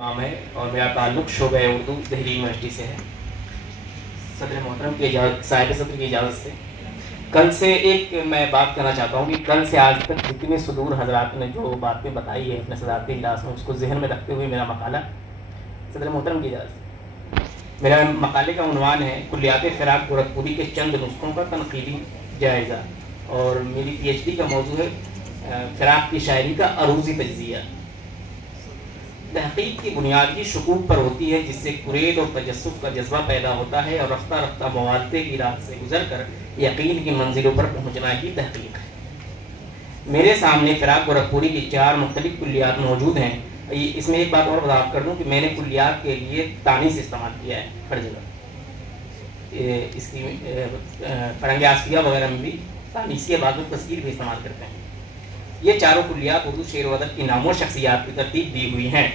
نام ہے اور میرا تعلق شعبہ اردو دہلی یونیورسٹی سے ہے۔ صدر محترم کی صاحب صدر کی اجازت سے کل سے ایک میں بات کرنا چاہتا ہوں کہ کل سے آج تک جتنے صدور حضرات نے جو باتیں بتائی ہے اپنے صدارتی اجلاس میں، اس کو ذہن میں رکھتے ہوئے میرا مقالہ صدر محترم کی اجازت سے، میرا مقالے کا عنوان ہے کلیات فراق گورکھپوری کے چند نسخوں کا تنقیدی جائزہ، اور میری پی ایچ ڈی کا موضوع ہے فراق کی شاعری کا عروضی تجزیہ۔ تحقیق کی بنیادی شکوک پر ہوتی ہے، جس سے قرید اور تجسس کا جذبہ پیدا ہوتا ہے، اور رفتہ رفتہ موالتے کی راہ سے گزر کر یقین کی منزلوں پر پہنچنا ہی تحقیق ہے۔ میرے سامنے فراق گورکھپوری کی 4 مختلف کلیات موجود ہیں۔ اس میں ایک بات اور وضاحت کر دوں کہ میں نے کلیات کے لیے تانیث استعمال کیا ہے ہر جگہ، اس کی فرنگ آسفیہ وغیرہ میں بھی تانیث کے بعد میں تذکیر بھی استعمال کرتے ہیں۔ یہ چاروں کلیات اردو شعر و ادب کی نامور شخصیات کی ترتیب دی ہوئی ہیں،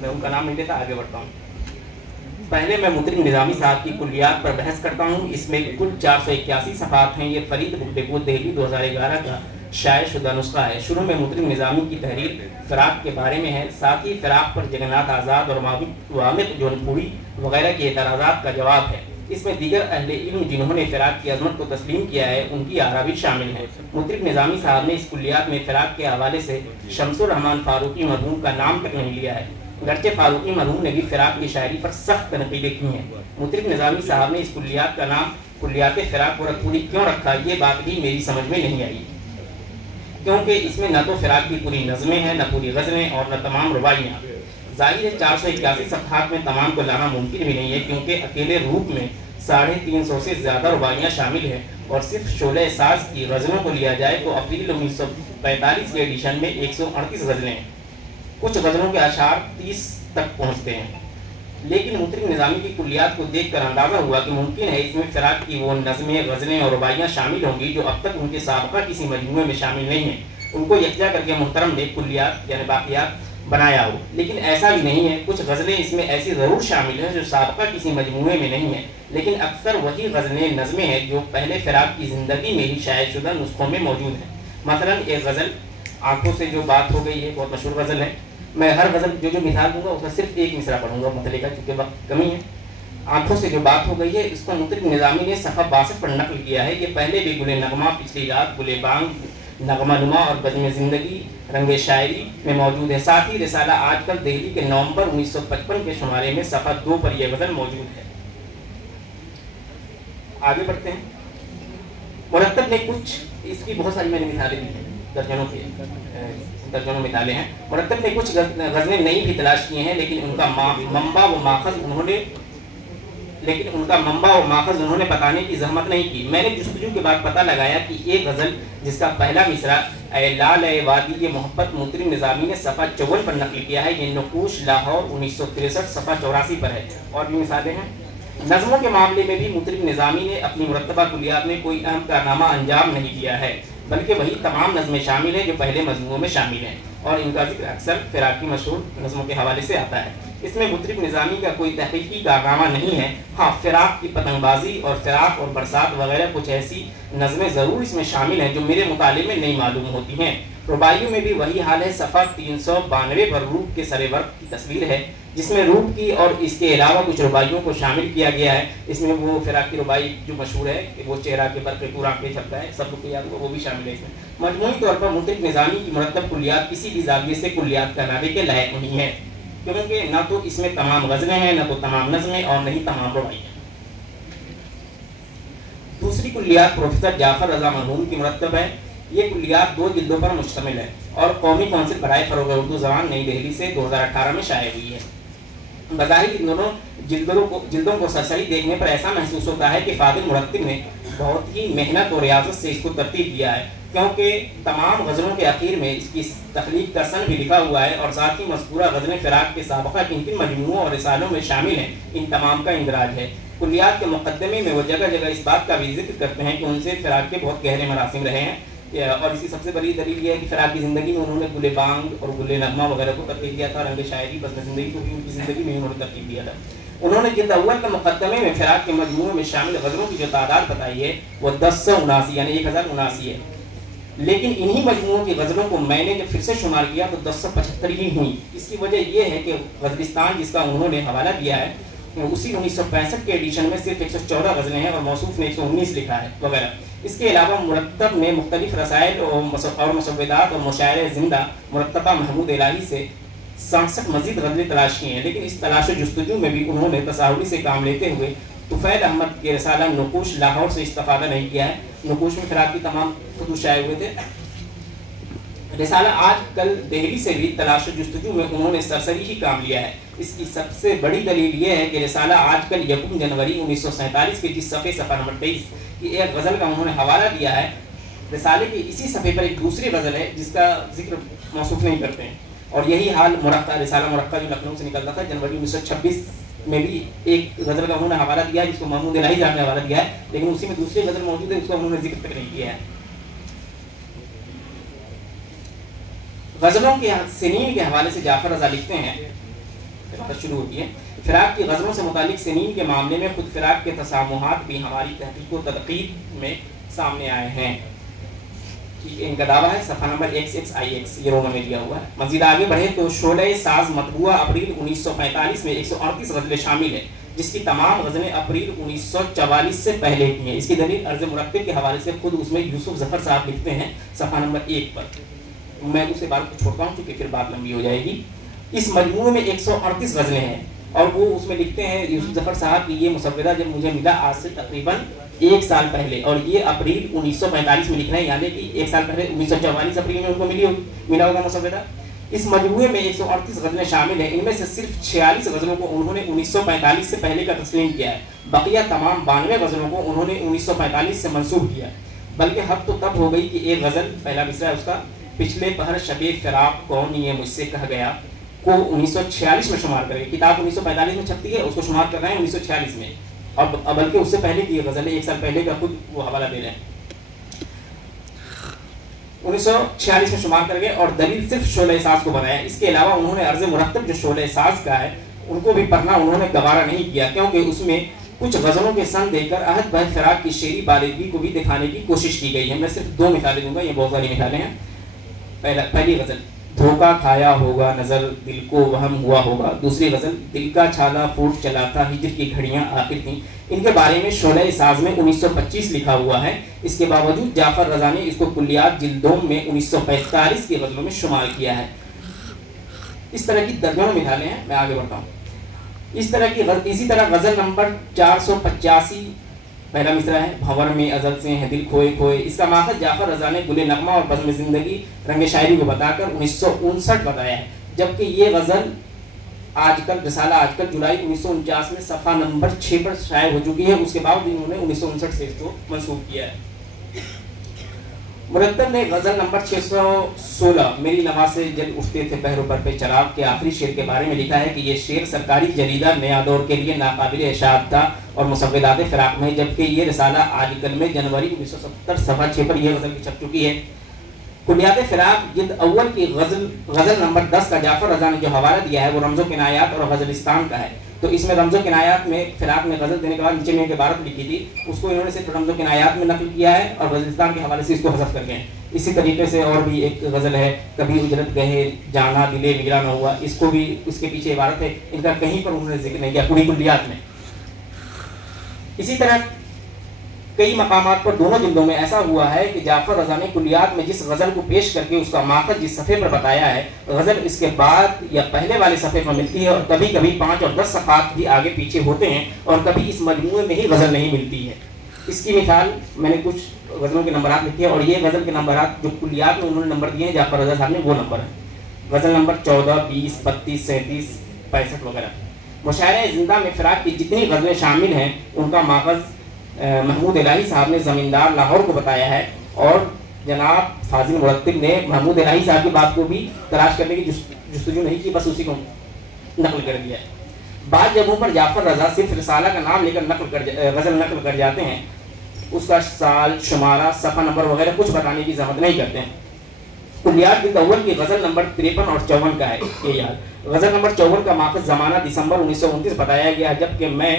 میں ان کا نام نہیں لیتا، آگے بڑھتا ہوں۔ پہلے میں مطرب نظامی صاحب کی کلیات پر بحث کرتا ہوں۔ اس میں کل 481 صفحات ہیں۔ یہ فرید بک ڈپو دہلی 2011 کا شائع شدہ نسخہ ہے۔ شروع میں مطرب نظامی کی تحریر فراق کے بارے میں ہے، ساتھ ہی فراق پر جگناتھ آزاد اور وامق جونپوری وغیرہ کے اعتراضات کا جواب ہے۔ اس میں دیگر اہل علم جنہوں نے فراق کی عظمت کو تسلیم کیا ہے ان کی آراء بھی شامل ہے۔ مطرب نظامی صاحب نے اس کلیات میں فراق کے حوالے سے شمس الرحمن فاروقی مرحوم کا نام تک نہیں لیا ہے، گرچہ فاروقی مرحوم نے بھی فراق کی شاعری پر سخت تنقیدیں کی ہیں۔ مطرب نظامی صاحب نے اس کلیات کا نام کلیات فراق گورکھپوری کیوں رکھا، یہ بات بھی میری سمجھ میں نہیں آئی، کیونکہ اس میں نہ تو فراق کی پوری نظمیں ہیں، نہ پوری غزلیں، اور نہ تمام رباعیاں۔ ظاہر ہے 481 صفحات میں تمام کو لانا ممکن بھی نہیں ہے، کیونکہ اکیلے روپ میں 350 سے زیادہ رباعیاں شامل ہیں، اور صرف شعلہ ساز کی غزلوں کو لیا جائے تو اپریل 1945 کے ایڈیشن میں 138 غزلیں ہیں۔ کچھ غزلوں کے اشعار 30 تک پہنچتے ہیں، لیکن مطرب نظامی کی کلیات کو دیکھ کر اندازہ ہوا کہ ممکن ہے اس میں فراق کی وہ نظمیں، غزلیں اور رباعیاں شامل ہوں گی جو اب تک ان کے سابقہ کسی مجموعے میں شامل نہیں ہیں۔ ان کو یکجا کر کے محترم نے کلیات یعنی باقیات بنایا ہو، لیکن ایسا بھی نہیں ہے۔ کچھ غزلیں اس میں ایسی ضرور شامل ہیں جو سابقہ کسی مجموعے میں نہیں ہیں، لیکن اکثر وہی غزلیں نظمیں ہیں جو پہلے فراق کی زندگی میں ہی شائع شدہ نسخوں میں موجود ہیں۔ مثلا ایک غزل آنکھوں سے جو بات ہو گئی ہے، بہت مشہور غزل ہے۔ میں ہر غزل جو مثال دوں گا اس میں صرف ایک مصرع پڑھوں گا مطلع کا، کیونکہ وقت کمی ہے۔ آنکھوں سے جو بات ہو گئی ہے، اس کو مطرب نظامی نے صفحہ 62 پر نقل کیا ہے۔ یہ پہلے بھی گل نغمہ، پچھلی رات، گل بانگ، نغمہ نما اور بزم زندگی، رنگ شاعری میں موجود ہے۔ ساتھ ہی رسالہ آج کل دہلی کے نومبر 1955 کے شمارے میں صفحہ 2 پر یہ غزل موجود ہے۔ آگے بڑھتے ہیں۔ مرتب نے کچھ، اس کی بہت ساری میں نے مثالیں دی ہیں، درجنوں مثالیں ہیں۔ مرتب نے کچھ غزلیں نئی بھی تلاش کی ہیں، لیکن ان کا منبع و ماخذ انہوں نے بتانے کی زحمت نہیں کی۔ میں نے جستجو کے بعد پتہ لگایا کہ ایک غزل جس کا پہلا مصرع اے لال اے وادی محبت مطرب نظامی نے صفحہ 54 پر نقل کیا ہے۔ یہ نقوش لاہور 1963 صفحہ 84 پر ہے۔ اور بھی مثالیں ہیں۔ نظموں کے معاملے میں بھی مطرب نظامی نے اپنی مرتبہ کلیات میں کوئی اہم کارنامہ انجام نہیں دیا ہے، بلکہ وہی تمام نظمیں شامل ہیں جو پہلے مضمونوں میں شامل ہیں، اور ان کا ذکر اکثر فراق کی مشہور نظموں کے حوالے سے آتا ہے۔ اس میں مطرب نظامی کا کوئی تحقیقی کارنامہ نہیں ہے۔ ہاں، فراق کی پتنگ بازی اور فراق اور برسات وغیرہ کچھ ایسی نظمیں ضرور اس میں شامل ہیں جو میرے مطالعے میں نہیں معلوم ہوتی ہیں۔ رباعیوں میں بھی وہی حال ہے۔ صفحہ 392 پر روپ کے سر ورق کی تصویر ہے، جس میں روپ کی اور اس کے علاوہ کچھ رباعیوں کو شامل کیا گیا ہے۔ اس میں وہ فراق کی رباعی جو مشہور ہے کہ وہ چہرہ کے برق پورا پہ چھپتا ہے، سب کو یاد ہوا، وہ بھی شامل ہے اس میں۔ مجموعی طور پر مطرب نظامی کی مرتب کلیات کسی بھی زاویے سے کلیات کہلانے کے لائق نہیں ہے، کیونکہ نہ تو اس میں تمام غزلیں ہیں، نہ تو تمام نظمیں، اور نہ ہی تمام رباعیاں۔ دوسری کلیات پروفیسر جعفر رضا مرحوم کی مرتب ہے۔ یہ کلیات 2 جلدوں پر مشتمل ہے اور قومی کونسل برائے فروغ اردو زبان نئی دہلی سے 2018 میں شائع ہوئی ہے۔ بظاہر ان دونوں جلدوں کو سرسری دیکھنے پر ایسا محسوس ہوتا ہے کہ فاضل مرتب نے بہت ہی محنت اور ریاضت سے اس کو ترتیب دیا ہے، کیونکہ تمام غزلوں کے اخیر میں اس کی تخلیق کا سن بھی لکھا ہوا ہے، اور ساتھ ہی مذکورہ غزلیں فراق کے سابقہ کن کن مجموعوں اور رسالوں میں شامل ہیں، ان تمام کا اندراج ہے۔ کلیات کے مقدمے میں وہ جگہ جگہ اس بات کا بھی ذکر کرتے ہیں کہ ان سے فراق کے بہت گہرے مراسم رہے ہیں، اور اس کی سب سے بڑی دلیل یہ ہے کہ فراق کی زندگی میں انہوں نے گل بانگ اور گل نغمہ وغیرہ کو ترتیب دیا تھا، رنگ شاعری، بزم زندگی کو بھی ان کی زندگی میں انہوں نے ترتیب دیا تھا۔ انہوں نے جلد اول کے مقدمے میں فراق کے مجموعوں میں شامل غزلوں کی جو تعداد بتائی ہے وہ 1079 یعنی 1079 ہے، لیکن انہی مجموعوں کی غزلوں کو میں نے جب پھر سے شمار کیا تو 1075 ہی ہوئی. اس کی وجہ یہ ہے کہ غزلستان جس کا انہوں نے حوالہ دیا ہے اسی 1965 کے ایڈیشن میں صرف 114 غزلیں ہیں اور موصوف نے 119 لکھا ہے وغیرہ. اس کے علاوہ مرتب نے مختلف رسائل اور مسودات اور مشاعر زندہ مرتبہ محمود الہی سے 67 مزید غزلیں تلاش کی ہیں. لیکن اس تلاش و جستجو میں بھی انہوں نے تصاوری سے کام لیتے ہوئے طفیل احمد کے رسالہ نقوش لاہور سے استفادہ نہیں کیا ہے. نقوش میں فراق کی تمام خطوط شائع ہوئے تھے. رسالہ آج کل دہلی سے بھی تلاش و جستجو میں انہوں نے سرسری ہی کام لیا ہے. اس کی سب سے بڑی دلیل یہ ہے کہ رسالہ آج کل 1 جنوری 1947 کے جس صفحہ نمبر 23 کی ایک غزل کا انہوں نے حوالہ دیا ہے، رسالے کے اسی صفحے پر ایک دوسری غزل ہے جس کا ذکر موصوف نہیں کرتے ہیں. اور یہی حال مرقہ، رسالہ مرقہ جو لکھنؤ سے نکلتا تھا جنوری 1926 میں بھی ایک غزل کا انہوں نے حوالہ دیا ہے جس کو محمود الہی صاحب نے حوالہ دیا ہے، لیکن اسی میں دوسری غزل موجود ہے اس کا انہوں نے ذکر تک نہیں کیا ہے. غزلوں کے سنین کے حوالے سے جعفر رضا لکھتے ہیں، شروع ہوتی ہے، فراق کی غزلوں سے متعلق سنین کے معاملے میں خود فراق کے تسامحات بھی ہماری تحقیق و تدقیق میں سامنے آئے ہیں. ان کا دعویٰ ہے صفحہ نمبر XXIX، یہ رومن میں دیا ہوا ہے. مزید آگے بڑھے تو شعلہ ساز مطبوعہ اپریل 1945 میں 138 غزلیں شامل ہیں جس کی تمام غزلیں اپریل 1944 سے پہلے کی ہیں. اس کی دلیل عرض مرتب کے حوالے سے خود اس میں یوسف ظفر صاحب لکھتے ہیں صفحہ نمبر 1 پر. میں اسے بات کو چھوڑتا ہوں کیونکہ پھر بات لمبی ہو جائے گی. اس مجموعے میں 138 غزلیں ہیں اور وہ اس میں لکھتے ہیں یوسف ظفر صاحب کی یہ مسودہ جب مجھے ملا آج سے تقریباً 1 سال پہلے، اور یہ اپریل 1945 میں لکھ رہے ہیں، یعنی کہ 1 سال پہلے 1944 اپریل میں ان کو ملا ہوگا مسودہ. اس مجموعے میں 138 غزلیں شامل ہیں. ان میں سے صرف 46 غزلوں کو انہوں نے 1945 سے پہلے کا تسلیم کیا ہے. بقیہ تمام 92 غزلوں کو انہوں نے 1945 سے منسوخ کیا. بلکہ حد تو تب ہو گئی کہ ایک غزل، پہلا مصرع ہے اس کا، پچھلے پہر شب فراق کون یہ مجھ سے کہہ گیا، کو 1946 میں شمار کریں. کتاب 1945 میں چھپتی ہے، اس کو شمار کر رہے ہیں 1946 میں، اور بلکہ اس سے پہلے کی غزل ہے، 1 سال پہلے کا خود وہ حوالہ دے رہے ہیں. 1946 میں شمار کر گئے اور دلیل صرف شعلہ ساز کو بنایا. اس کے علاوہ انہوں نے عرض مرتب جو شعلہ ساز کا ہے ان کو بھی پڑھنا انہوں نے گوارا نہیں کیا، کیونکہ اس میں کچھ غزلوں کے سن دے کر عہد بہد فراق کی شعری بالغی کو بھی دکھانے کی کوشش کی گئی ہے. میں صرف 2 مثالیں دوں گا، یہ بہت ساری مثالیں ہیں. پہلی غزل، دھوکا کھایا ہوگا نظر دل کو وہم ہوا ہوگا. دوسری غزل، دل کا چھالا پھوٹ چلا تھا ہجر کی گھڑیاں آخر تھیں. ان کے بارے میں شعلہ ساز میں 1925 لکھا ہوا ہے. اس کے باوجود جعفر رضا نے اس کو کلیات جلدوم میں 1945 کی غزلوں میں شمار کیا ہے. اس طرح کی درجنوں مثالیں ہیں. میں آگے بڑھتا ہوں. اسی طرح غزل نمبر 485 پہلا مصرع ہے، بھنور میں ازل سے ہیں دل کھوئے کھوئے. اس کا ماخذ جعفر رضا نے گل نغمہ اور بزم زندگی رنگ شاعری کو بتا کر 1959 بتایا ہے، جبکہ یہ غزل آج کل رسالہ آج کل جولائی 1949 میں صفحہ نمبر 6 پر شائع ہو چکی ہے. اس کے باوجود انہوں نے 1959 سے اس کو منسوخ کیا ہے. مرتب نے غزل نمبر 616 میری نواز سے جل اٹھتے تھے پہروں پر پہ چراغ کے آخری شعر کے بارے میں لکھا ہے کہ یہ شعر سرکاری جریدہ نیا دور کے لیے ناقابل اشاعت تھا اور مسودات فراق میں، جبکہ یہ رسالہ آج کل میں جنوری 1970 صفحہ 6 پر یہ غزل بھی چھپ چکی ہے. کلیات فراق جلد اول کی غزل نمبر 10 کا جعفر رضا نے جو حوالہ دیا ہے وہ رمز و کنایات اور غزلستان کا ہے. تو اس میں رمز و کنایات میں فراق میں غزل دینے کے بعد نیچے میں ایک عبارت لکھی تھی، اس کو انہوں نے صرف رمز و کنایات میں نقل کیا ہے اور غزلستان کے حوالے سے اس کو حذف کر گئے ہیں. اسی طریقے سے اور بھی ایک غزل ہے، کبھی اجرت گہے جانا دلے میرا نہ ہوا، اس کو بھی اس کے پیچھے عبارت ہے، ان کا کہیں پر انہوں نے ذکر نہیں کیا پوری کلیات میں. اسی طرح کئی مقامات پر دونوں جلدوں میں ایسا ہوا ہے کہ جعفر رضا نے کلیات میں جس غزل کو پیش کر کے اس کا ماخذ جس صفحے پر بتایا ہے، غزل اس کے بعد یا پہلے والے صفحے پر ملتی ہے، اور کبھی کبھی 5 اور 10 صفحات بھی آگے پیچھے ہوتے ہیں، اور کبھی اس مجموعے میں ہی غزل نہیں ملتی ہے. اس کی مثال میں نے کچھ غزلوں کے نمبرات لکھے ہیں، اور یہ غزل کے نمبرات جو کلیات میں انہوں نے نمبر دیے ہیں جعفر رضا صاحب نے، وہ نمبر ہیں. غزل نمبر 14، 20، 32، 37، 65 وغیرہ. مشاعرہ زندہ میں فراق کی جتنی غزلیں شامل ہیں ان کا ماخذ محمود الہی صاحب نے زمیندار لاہور کو بتایا ہے، اور جناب فاضل مرتب نے محمود الہی صاحب کی بات کو بھی تلاش کرنے کی جستجو نہیں کی، بس اسی کو نقل کر دیا ہے. بعض جگہوں پر جعفر رضا صرف رسالہ کا نام لے کر غزل نقل کر جاتے ہیں، اس کا سال، شمارہ، صفحہ نمبر وغیرہ کچھ بتانے کی زحمت نہیں کرتے ہیں. کلیات جلد اول کی غزل نمبر 53 اور 54 کا ہے یہ یاد. غزل نمبر 54 کا ماخذ زمانہ دسمبر 1929 بتایا گیا، جبکہ میں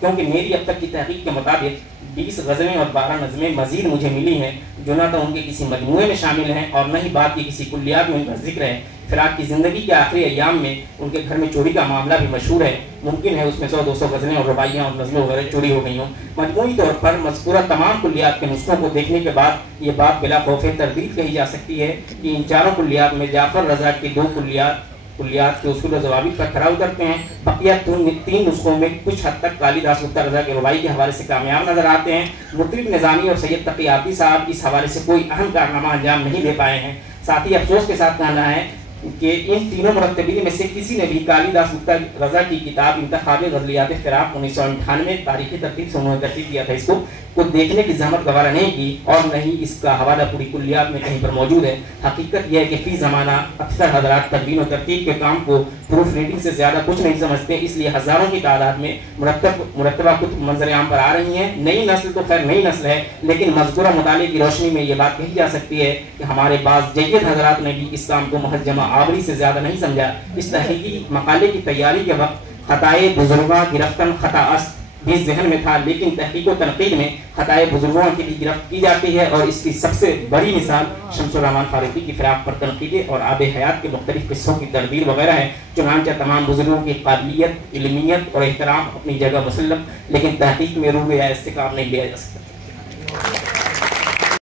کیونکہ میری اب تک کی تحقیق کے مطابق 20 غزلیں اور 12 نظمیں مزید مجھے ملی ہیں جو نہ تو ان کے کسی مجموعے میں شامل ہیں اور نہ ہی بات کی کسی کلیات میں ان کا ذکر ہے۔ فراق کی زندگی کے آخری ایام میں ان کے گھر میں چوری کا معاملہ بھی مشہور ہے، ممکن ہے اس میں 100-200 غزلیں اور رباعیاں اور نظمیں وغیرہ چوری ہو گئی ہوں۔ مجموعی طور پر مذکورہ تمام کلیات کے نسخوں کو دیکھنے کے بعد یہ بات بلا خوف تردید کہی جا سکتی ہے کہ ان چاروں کلیات میں جعفر رضا کی 2 کلیات کے اصول و ضوابط پر کھرا اترتے ہیں۔ بقیہ 3 نسخوں میں کچھ حد تک کالی داس گپتا رضا کے رباعی کے حوالے سے کامیاب نظر آتے ہیں۔ مطرب نظامی اور سید تقی آبدی صاحب اس حوالے سے کوئی اہم کارنامہ انجام نہیں دے پائے ہیں۔ ساتھ ہی افسوس کے ساتھ کہنا ہے کہ ان تینوں مرتبین میں سے کسی نے بھی کالی داس گپتا رضا کی کتاب انتخاب غزلیات فراق 1998 تاریخی ترتیب سے انہوں نے ترتیب کیا تھا، اس کو دیکھنے کی زحمت گوارا نہیں کی اور نہ ہی اس کا حوالہ پوری کلیات میں کہیں پر موجود ہے۔ حقیقت یہ ہے کہ فی زمانہ اکثر حضرات تدوین و ترتیب کے کام کو پروف ریڈنگ سے زیادہ کچھ نہیں سمجھتے، اس لیے ہزاروں کی تعداد میں مرتبہ کتب منظر عام پر آ رہی ہیں۔ نئی نسل تو خیر نئی نسل ہے، لیکن مذکورہ مطالعے کی روشنی میں یہ بات کہی جا سکتی ہے کہ ہمارے بعض جید حضرات نے بھی اس کام کو محض جمع آوری سے زیادہ نہیں سمجھا۔ اس تحقیقی مقالے کی تیاری کے وقت خطائے بزرگاں گرفتن خطا است بھی ذہن میں تھا، لیکن تحقیق و تنقید میں خطائے بزرگوں کی بھی گرفت کی جاتی ہے اور اس کی سب سے بڑی مثال شمس الرحمن فاروقی کی فراق پر تنقیدیں اور آب حیات کے مختلف قصوں کی تدبیر وغیرہ ہے۔ چنانچہ تمام بزرگوں کی قابلیت، علمیت اور احترام اپنی جگہ مسلم، لیکن تحقیق میں روح یا اس سے کام نہیں لیا جا سکتا۔